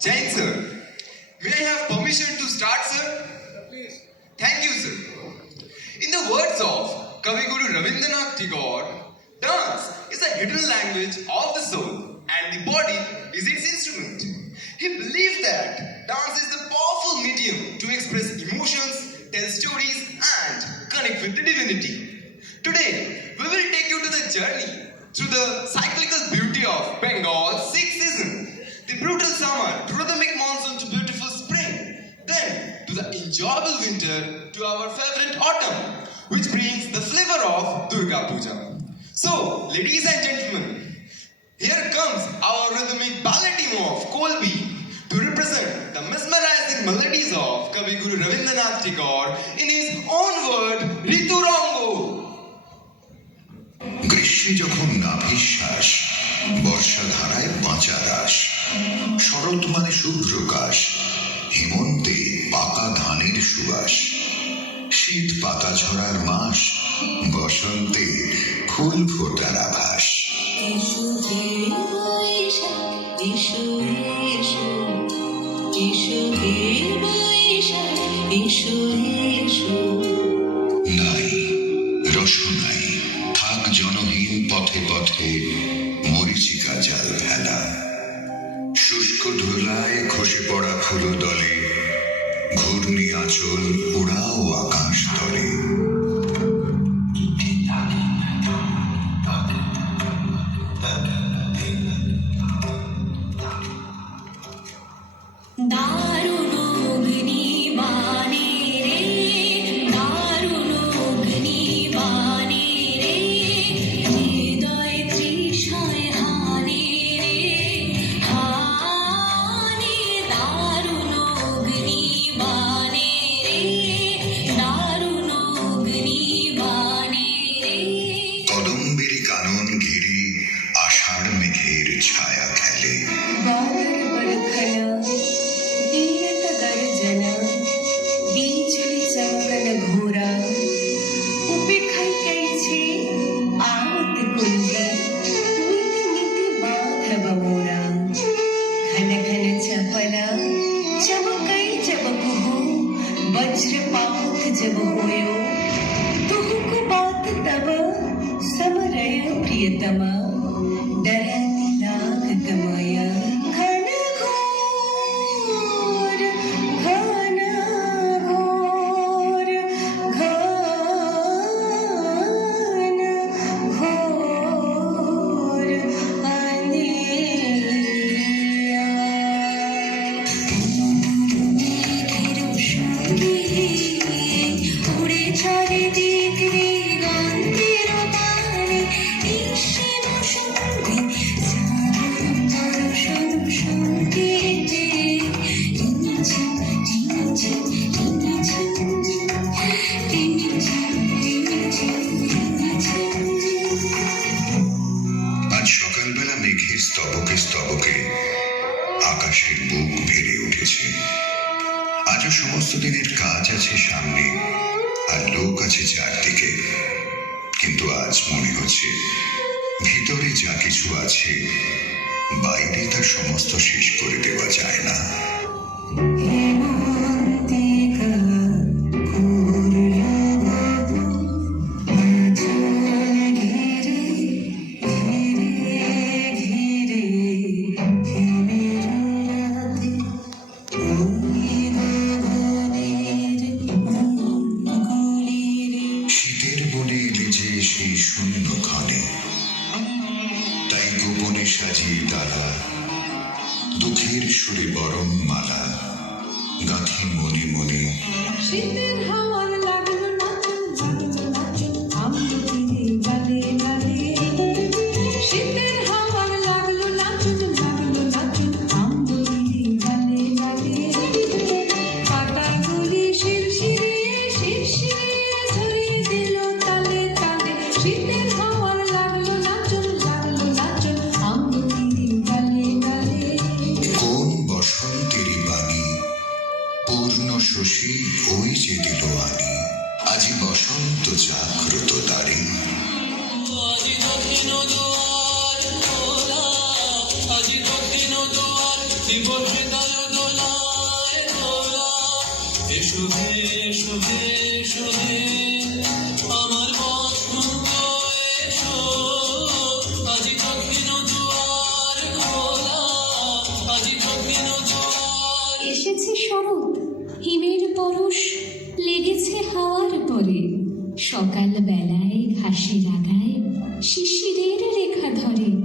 Jain sir, may I have permission to start, sir? Please. Thank you, sir. In the words of Kavi Guru Rabindranath Tagore, dance is a hidden language of the soul and the body is its instrument. He believed that dance is the powerful medium to express emotions, tell stories and connect with the divinity. Today, we will take you to the journey through the cyclical beauty of Bengal's sixth season. The brutal summer to rhythmic monsoon to beautiful spring, then to the enjoyable winter to our favorite autumn, which brings the flavor of Durga Puja. So, ladies and gentlemen, here comes our rhythmic ballet team of Colby to represent the mesmerizing melodies of Kavi Guru Rabindranath Tagore in his own word, Ritu Rango. গ্রীষ্মে যখন নাভিশ্বাস, বর্ষাধারায় বাঁচা দাস, শরৎ মানে শুভ্রকাশ, হেমন্তে পাকা ধানের সুবাস, শীত পাতা ঝরার মাস, বসন্তে ফুল ফোটার আভাস। এসো হে বৈশাখ, এসো এসো, এসো হে বৈশাখ, এসো এসো। নাই রসনাই থাক জনহীন পথে পথে, মরিচিকা জাল ফেলা, শুষ্ক ধুলায় খসে পড়া ফুলো দলে, ঘূর্ণি আঁচল উড়াও আকাশ তলে। দারুণ অগ্নিবাণে রে, দারুণ অগ্নিবাণে রে, হৃদয় তৃষায় হানে রে, হানে দারুণ অগ্নিবাণে রে, দারুণ অগ্নিবাণে রে। কদম্বেরি কানন ঘিরে আষাঢ় মেঘের ছায়া খেলে, বাদর বরখনা, দীরত গর্জনা, বিজলি চমকন ঘোরা, উপেক্ষায় कैছে आवत कुंजी, नीति नीति बाधव मोरा, घन घन चपला, चमकै जब कुहू, वज्रपात जब होयो, तुहु बात तब, समरय प्रियतमा, डरती लागत माया, घन घोर, घन घोर, घन घोर अंधेरिया। মেঘের সঙ্গে উড়ে চারিদিক দিগন্তের বাণে, নিঃসীম সঙ্গে সাগর দর্শন সঙ্গীতে, রিমঝিম রিমঝিম রিমঝিম, রিমঝিম রিমঝিম রিমঝিম। আজ সকালবেলা মেঘের স্তবকে স্তবকে আকাশের বুক ভেড়ে উঠেছে। আজও সমস্ত দিনের কাজ আছে সামনে, আর লোক আছে চারদিকে, কিন্তু আজ মনে হচ্ছে ভিতরে যা কিছু আছে বাইরে তার সমস্ত শেষ করে দেওয়া যায় না। হেমন্তিকা পূর্ণবধূ, আঁচল ঘিরে ঘিরে ঘিরে, হিমের রাতে ওই গগনের অঙ্গুলিরে। শীতের বনে এলে যে সেই শূন্য ক্ষণে, তাই গোপনে সাজিয়ে ডালা, দুঃখের সুরে বরণ মালা, গাঁথি মনে মনে। শীতের হাওয়ার লাগলো নাচন, লাগলো নাচন, আমলকির গালে গালে। শীতের হাওয়ার লাগলো নাচন, লাগলো নাচন, আমলকির গালে গালে। পাতাগুলি শিরশিরে শিরশিরে ঝরিয়ে দিল তালে তালে। শীতের হাওয়ার লাগলো নাচন, লাগলো নাচন, আমলকির গালে গালে। কোন বসন্তেরই বাণী, পূর্ণ শশী ওই যে দিল আনি। জীবন হৃদয় দোলায় দোলা এসো হে এসো হে এসো হে আমার বসন্ত এসো আজি দক্ষিণ দুয়ার খোলা আজি দক্ষিণ দুয়ার এসেছে শরৎ, হিমের পরশ লেগেছে হাওয়ার পরে। সকাল বেলায় ঘাসের আগায় শিশিরের রেখা ধরে।